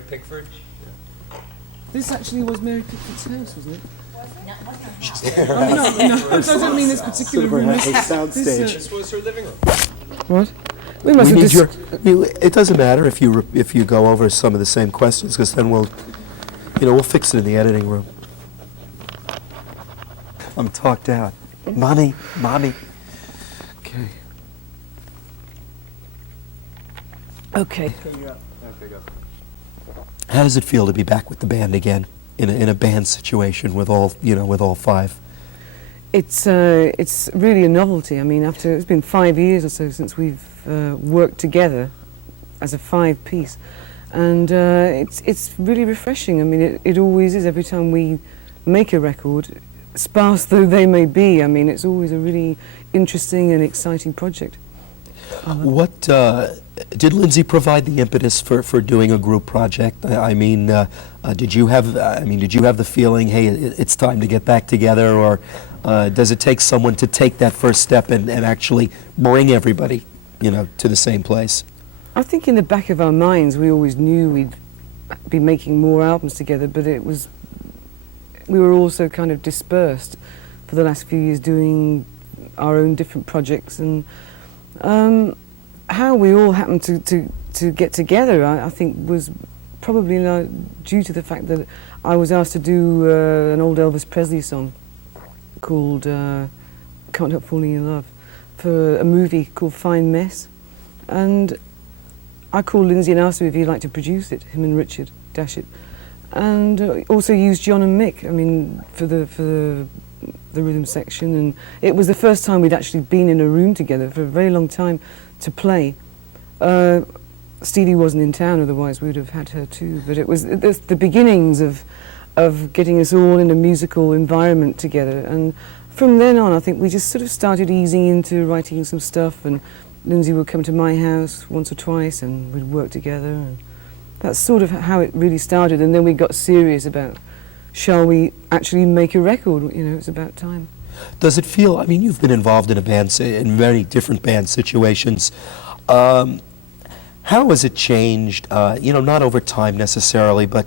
Mary Pickford. This actually was Mary Pickford's house, wasn't it? No, I don't mean this particular room. This was her living room. What? We must We have need your, it doesn't matter if you go over some of the same questions, because then we'll fix it in the editing room. I'm talked out. Mommy. Okay. Okay. How does it feel to be back with the band again, in a band situation with all five? It's really a novelty. I mean, it's been 5 years or so since we've worked together as a five-piece, and it's really refreshing. I mean, it always is every time we make a record, sparse though they may be. I mean, it's always a really interesting and exciting project. What did Lindsay provide the impetus for doing a group project? I mean, did you have the feeling, hey, it's time to get back together, or does it take someone to take that first step and actually bring everybody, to the same place? I think in the back of our minds we always knew we'd be making more albums together, but we were also kind of dispersed for the last few years doing our own different projects, and how we all happened to get together, I think, was probably due to the fact that I was asked to do an old Elvis Presley song called Can't Help Falling in Love for a movie called Fine Mess, and I called Lindsay and asked him if he'd like to produce it, him and Richard Dashit, and also used John and Mick, I mean, for the rhythm section, and it was the first time we'd actually been in a room together for a very long time to play. Stevie wasn't in town, otherwise we would have had her too, but it was the beginnings of getting us all in a musical environment together, and from then on I think we just sort of started easing into writing some stuff, and Lindsay would come to my house once or twice and we'd work together, and that's sort of how it really started, and then we got serious about, shall we actually make a record? It's about time. Does it feel, I mean, you've been involved in in many different band situations. How has it changed, not over time necessarily, but,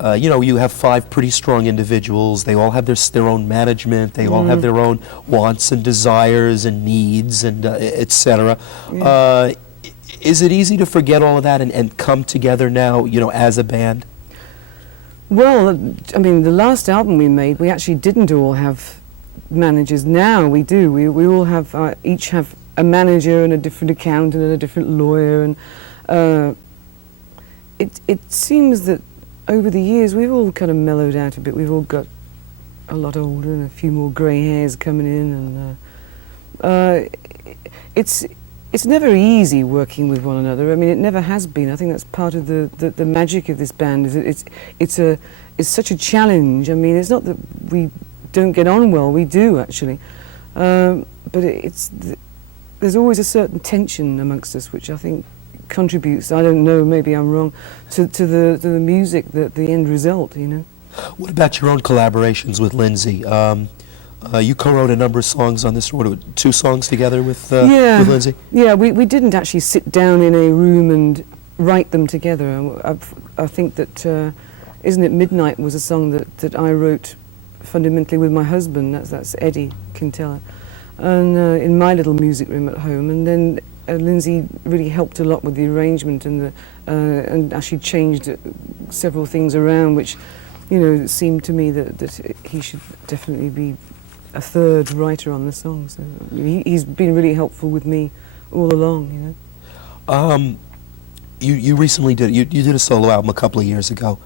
you have five pretty strong individuals. They all have their own management. They all have their own wants and desires and needs and et cetera. Yeah. Is it easy to forget all of that and come together now, as a band? Well, I mean, the last album we made, we actually didn't all have managers. Now we do. We all have, each have a manager and a different accountant and a different lawyer, and it seems that over the years we've all kind of mellowed out a bit. We've all got a lot older and a few more grey hairs coming in, and it's never easy working with one another. I mean, it never has been. I think that's part of the magic of this band. Is it's such a challenge. I mean, it's not that we don't get on well. We do actually, but there's always a certain tension amongst us, which I think contributes. I don't know. Maybe I'm wrong. To the music, the end result. What about your own collaborations with Lindsay? You co-wrote a number of songs on this. What, 2 songs together with Lindsay? Yeah, we didn't actually sit down in a room and write them together. I think that Isn't It Midnight was a song that I wrote fundamentally with my husband. That's Eddie Quintella, and in my little music room at home. And then Lindsay really helped a lot with the arrangement and actually changed several things around, which it seemed to me that he should definitely be a third writer on the song. So he's been really helpful with me all along. You recently you did a solo album a couple of years ago.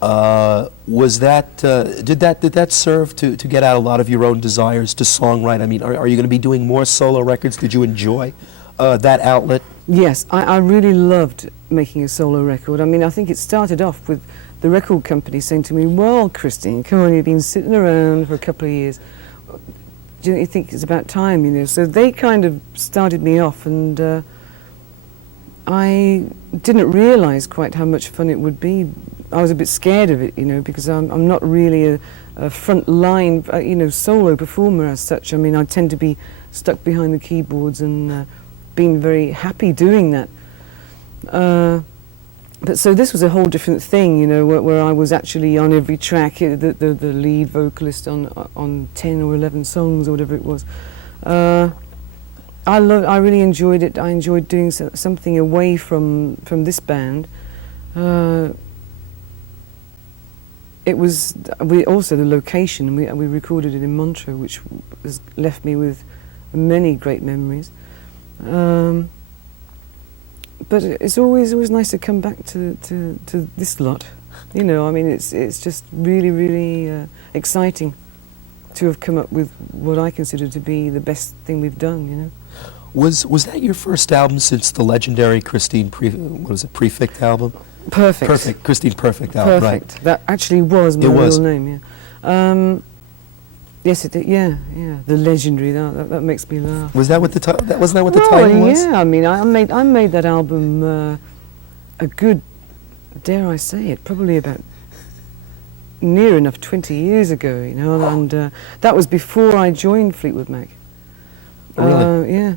Was that did that serve to get out a lot of your own desires to songwrite? I mean, are you going to be doing more solo records? Did you enjoy that outlet? Yes, I really loved making a solo record. I mean, I think it started off with the record company saying to me, "Well, Christine, come on, you've been sitting around for a couple of years. Don't you think it's about time?" So they kind of started me off, and I didn't realize quite how much fun it would be. I was a bit scared of it, because I'm not really a front line, solo performer as such. I mean, I tend to be stuck behind the keyboards and being very happy doing that. But so this was a whole different thing, you know, where I was actually on every track, the lead vocalist on 10 or 11 songs or whatever it was. I really enjoyed it. I enjoyed doing something away from this band. It was also the location. We recorded it in Montreux, which has left me with many great memories. But it's always nice to come back to this lot. You know, I mean, it's just really, really exciting to have come up with what I consider to be the best thing we've done, you know. Was that your first album since the legendary Christine Prefect album? Perfect. Christine Perfect album, Perfect. right? That actually was my real name, yeah. Yes, it did. Yeah. The legendary. That makes me laugh. Was that what wasn't that what the title was? Yeah. I mean, I made that album a good, dare I say it, probably about near enough 20 years ago. You know, and that was before I joined Fleetwood Mac. Really? Yeah.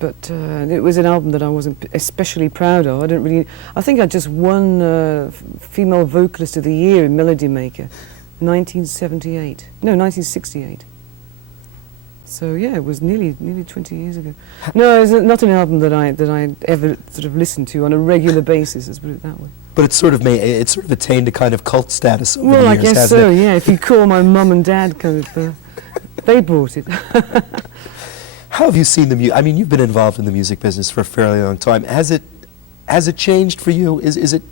But it was an album that I wasn't especially proud of. I think I just won Female Vocalist of the Year in Melody Maker. 1978. No, 1968. So yeah, it was nearly 20 years ago. No, it's not an album that I ever sort of listened to on a regular basis. Let's put it that way. But it's sort of attained a kind of cult status over the Well, years, I guess hasn't so. it? Yeah, if you call my mum and dad kind of, they bought it. How have you seen the music? I mean, you've been involved in the music business for a fairly long time. Has it changed for you? Is it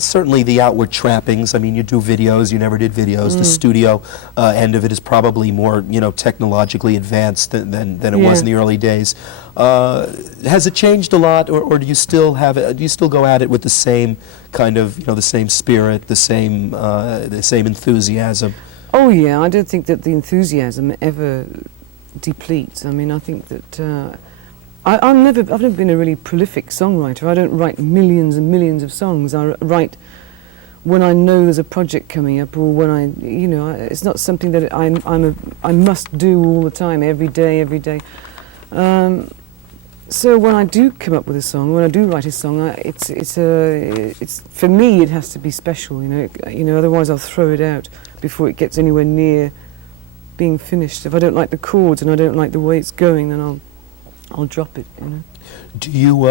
certainly the outward trappings? I mean, you do videos. You never did videos. The studio end of it is probably more, you know, technologically advanced than it was in the early days. Has it changed a lot, or do you still have it? Do you still go at it with the same kind of, you know, the same spirit, the same enthusiasm? Oh yeah, I don't think that the enthusiasm ever depletes. I mean, I think that I've never been a really prolific songwriter. I don't write millions and millions of songs. I write when I know there's a project coming up, or when it's not something that I must do all the time, every day. So when I do come up with a song, when I do write a song, it's for me it has to be special. You know, otherwise I'll throw it out before it gets anywhere near being finished. If I don't like the chords and I don't like the way it's going, then I'll drop it, you know. Do you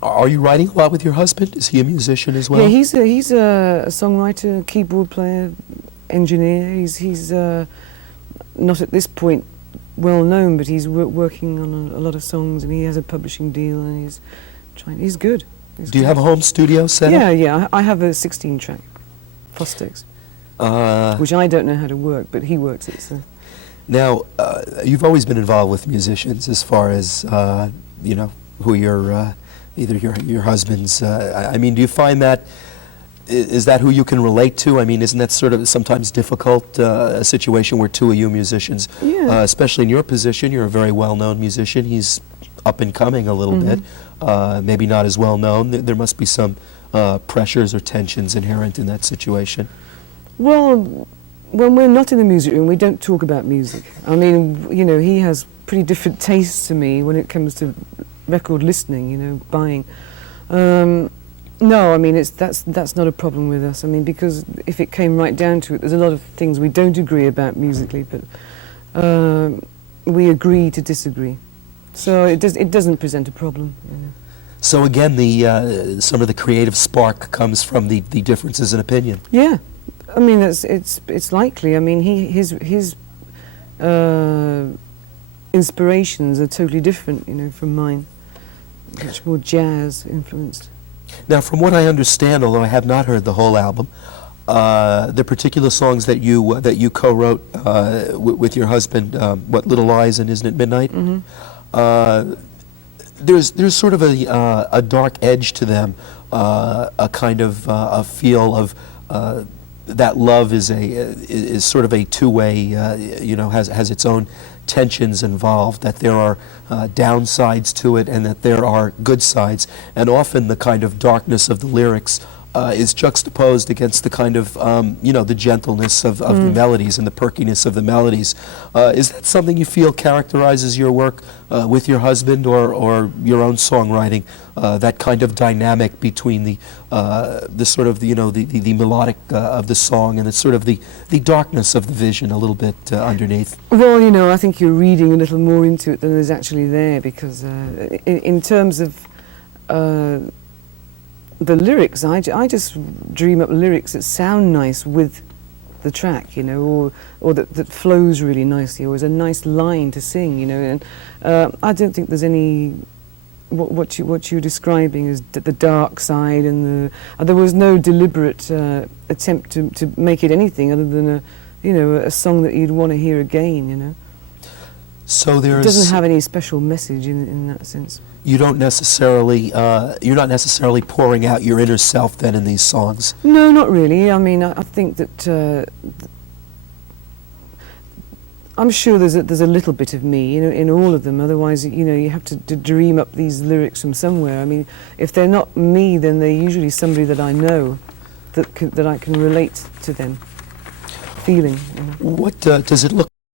are you writing a lot with your husband? Is he a musician as well? Yeah, he's a songwriter, keyboard player, engineer. He's not at this point well known, but he's working on a lot of songs, and he has a publishing deal, and he's good. Do you have a home studio set up? Yeah. I have a 16-track Fostex, which I don't know how to work, but he works it. So. Now, you've always been involved with musicians, as far as you know, who your either your husband's. I mean, do you find that is that who you can relate to? I mean, isn't that sort of sometimes difficult a situation where two of you musicians, especially in your position, you're a very well-known musician. He's up and coming a little bit, maybe not as well known. There must be some pressures or tensions inherent in that situation. Well, when we're not in the music room, we don't talk about music. I mean, you know, he has pretty different tastes to me when it comes to record listening, you know, buying. No, I mean, that's not a problem with us. I mean, because if it came right down to it, there's a lot of things we don't agree about musically, but we agree to disagree. So it doesn't present a problem, you know. So again, some of the creative spark comes from the differences in opinion. Yeah. I mean, it's likely. I mean, his inspirations are totally different, you know, from mine. Much more jazz influenced. Now, from what I understand, although I have not heard the whole album, the particular songs that you co-wrote with your husband, what Little Lies and Isn't It Midnight? There's sort of a dark edge to them, a kind of a feel of. That love is sort of a two-way, you know, has its own tensions involved, that there are downsides to it and that there are good sides, and often the kind of darkness of the lyrics is juxtaposed against the kind of, you know, the gentleness of the melodies and the perkiness of the melodies. Is that something you feel characterizes your work with your husband or your own songwriting? That kind of dynamic between the sort of, you know, the melodic of the song and the sort of the darkness of the vision a little bit underneath? Well, you know, I think you're reading a little more into it than is actually there, because in terms of the lyrics, I just dream up lyrics that sound nice with the track, you know, or that flows really nicely, or is a nice line to sing, you know. And I don't think there's any what you're describing is the dark side, and there was no deliberate attempt to make it anything other than a song that you'd want to hear again, you know. So it doesn't have any special message in that sense. You don't necessarily, you're not necessarily pouring out your inner self then in these songs? No, not really. I mean, I think that I'm sure there's a little bit of me, you know, in all of them. Otherwise, you know, you have to dream up these lyrics from somewhere. I mean, if they're not me, then they're usually somebody that I know, that I can relate to them, feeling. You know. What does it look